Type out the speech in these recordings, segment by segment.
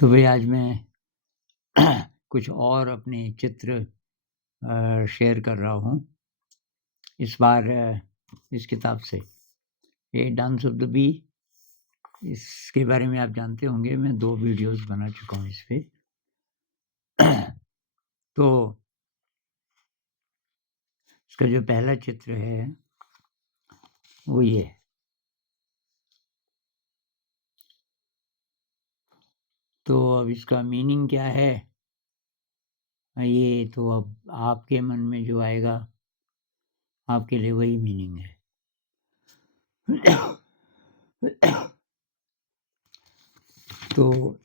तो भई आज मैं कुछ और अपने चित्र शेयर कर रहा हूँ। इस बार इस किताब से, ये डांस ऑफ द बी, इसके बारे में आप जानते होंगे, मैं 2 वीडियोज़ बना चुका हूँ इस पे। तो इसका जो पहला चित्र है, वो ये है। तो अब इसका मीनिंग क्या है? ये तो अब आपके मन में जो आएगा, आपके लिए वही मीनिंग है। तो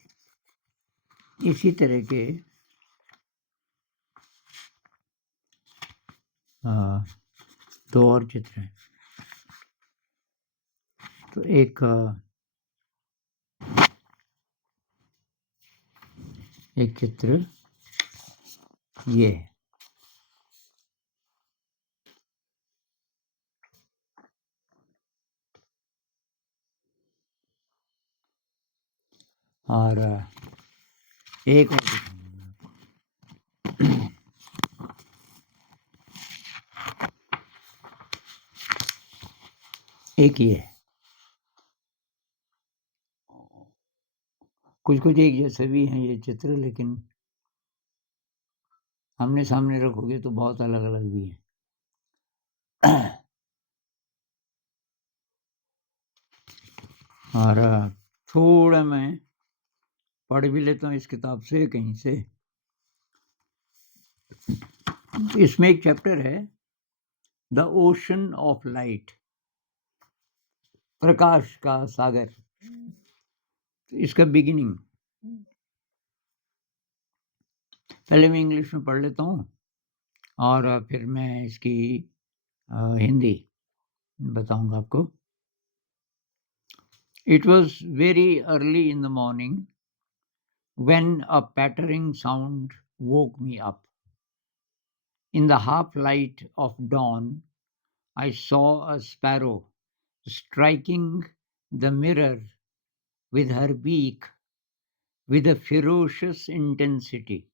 इसी तरह के 2 और चित्र हैं। तो एक चित्र ये है। और एक और दिखाऊँगा मैं आपको। एक ये है। कुछ-कुछ एक जैसे भी हैं ये चित्र, लेकिन आमने-सामने रखोगे तो बहुत अलग-अलग भी हैं। और थोड़ा मैं पढ़ भी लेता हूँ इस किताब से कहीं से। इसमें एक चैप्टर है, द ओशन ऑफ लाइट, प्रकाश का सागर। इसका बिगिनिंग पहले मैं इंग्लिश में पढ़ लेता हूँ और फिर मैं इसकी हिंदी बताऊँगा आपको। It was very early in the morning when a pattering sound woke me up. In the half light of dawn, I saw a sparrow striking the mirror with her beak with a ferocious intensity.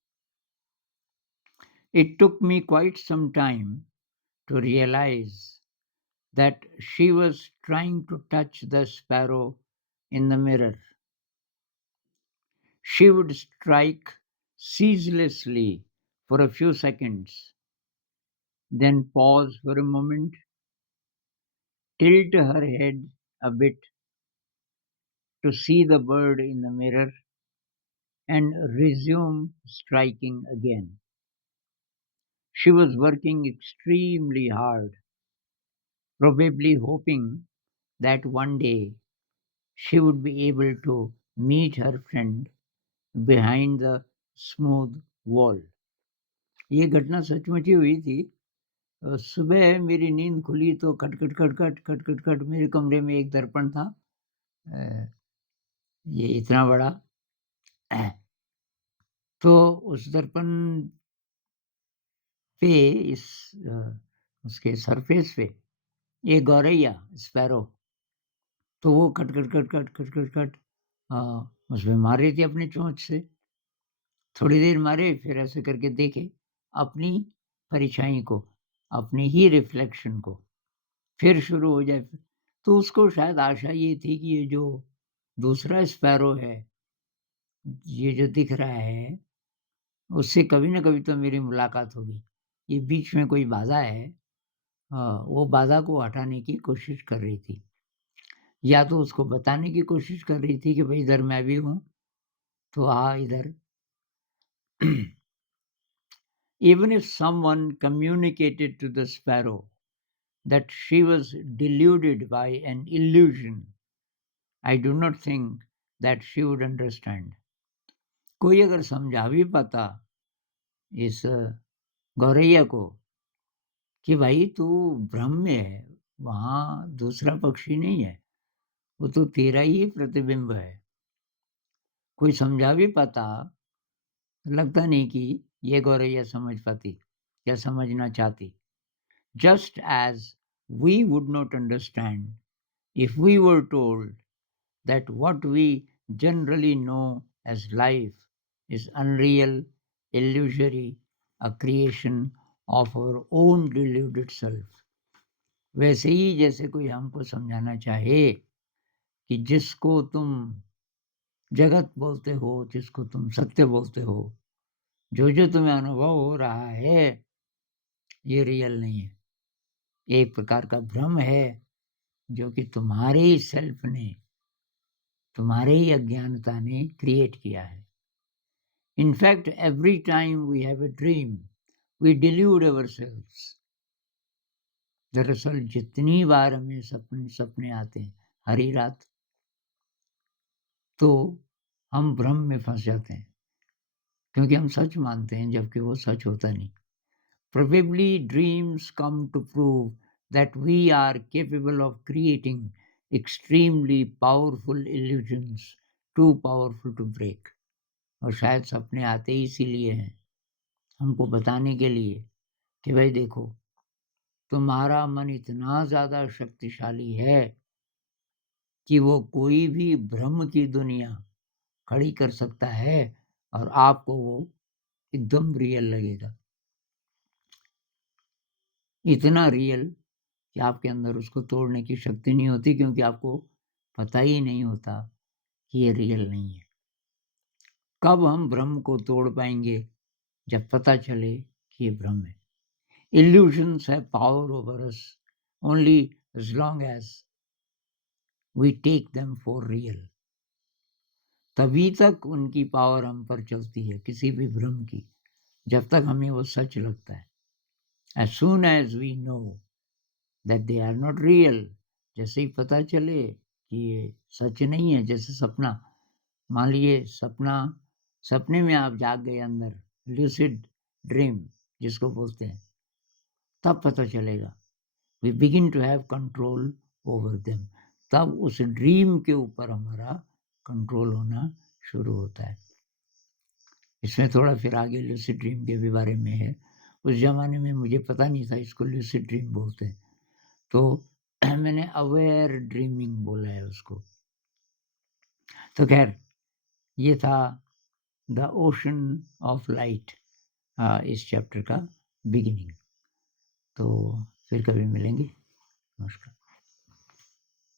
It took me quite some time to realize that she was trying to touch the sparrow in the mirror. She would strike ceaselessly for a few seconds, then pause for a moment, tilt her head a bit to see the bird in the mirror, and resume striking again. She was working extremely hard, probably hoping that one day she would be able to meet her friend behind the smooth wall. ये घटना सचमुच ही हुई थी। सुबह मेरी नींद खुली तो खट, खट, खट, खट, खट, खट, खट मेरे कमरे में एक दर्पण था। अ, ये इतना बड़ा। तो उस दर्पण पे इस उसके सरफेस पे एक गौरैया, स्पैरो, तो वो खट, खट, खट, खट, खट, खट, खट उसमें मार रही थी अपनी चोंच से। थोड़ी देर मारे, फिर ऐसे करके देखे अपनी परछाई को, अपनी ही रिफ्लेक्शन को, फिर शुरू हो जाए। तो उसको शायद आशा ये थी कि ये जो दूसरा स्पैरो है, ये जो दिख रहा है, उससे कभी न कभी तो मेरी मुलाकात होगी। ये बीच में कोई बाधा है, वो बाधा को हटाने की कोशिश कर रही थी। या तो उसको बताने की कोशिश कर रही थी कि भई इधर मैं भी हूँ, तो आ इधर। Even if someone communicated to the sparrow that she was deluded by an illusion, I do not think that she would understand. कोई अगर समझा भी पाता इस गौरैया को कि भाई तू भ्रम में है, वहाँ दूसरा पक्षी नहीं है, वो तो तेरा ही प्रतिबिंब है। कोई समझा भी पाता, लगता नहीं कि ये गौरैया समझ पाती या समझना चाहती। Just as we would not understand if we were told that what we generally know as life is unreal, illusory, a creation of our own deluded self. वैसे ही जैसे कोई हमको समझाना चाहे कि जिसको तुम जगत बोलते हो, जिसको तुम सत्य बोलते हो, जो तुम्हें अनुभव हो रहा है, ये रियल नहीं है। एक प्रकार का भ्रम है जो कि तुम्हारे ही सेल्फ ने, तुम्हारे ही अज्ञानता ने क्रिएट किया है। In fact, every time we have a dream, we delude ourselves. दरअसल जितनी बार हमें सपने आते हैं हर ही रात, तो हम भ्रम में फंस जाते हैं, क्योंकि हम सच मानते हैं जबकि वो सच होता नहीं। Probably dreams come to prove that we are capable of creating extremely powerful illusions, too powerful to break. और शायद सपने आते ही इसीलिए हैं, हमको बताने के लिए कि भाई देखो, तुम्हारा मन इतना ज़्यादा शक्तिशाली है कि वो कोई भी भ्रम की दुनिया खड़ी कर सकता है और आपको वो एकदम रियल लगेगा। इतना रियल कि आपके अंदर उसको तोड़ने की शक्ति नहीं होती, क्योंकि आपको पता ही नहीं होता कि ये रियल नहीं है। कब हम भ्रम को तोड़ पाएंगे? जब पता चले कि ये भ्रम है। Illusions have power over us only as long as we take them for real. तभी तक उनकी पावर हम पर चलती है, किसी भी भ्रम की, जब तक हमें वो सच लगता है। As soon as we know that they are not real, जैसे ही पता चले कि ये सच नहीं है, जैसे सपना, मान लीजिए सपने में आप जाग गए अंदर, ल्यूसिड ड्रीम जिसको बोलते हैं, तब पता चलेगा। We begin to have control over them. तब उस ड्रीम के ऊपर हमारा कंट्रोल होना शुरू होता है। इसमें थोड़ा फिर आगे लूसिड ड्रीम के भी बारे में है। उस ज़माने में मुझे पता नहीं था इसको लूसिड ड्रीम बोलते हैं, तो मैंने अवेयर ड्रीमिंग बोला है उसको। तो खैर, ये था द ओशन ऑफ लाइट, इस चैप्टर का बिगिनिंग। तो फिर कभी मिलेंगे। नमस्कार।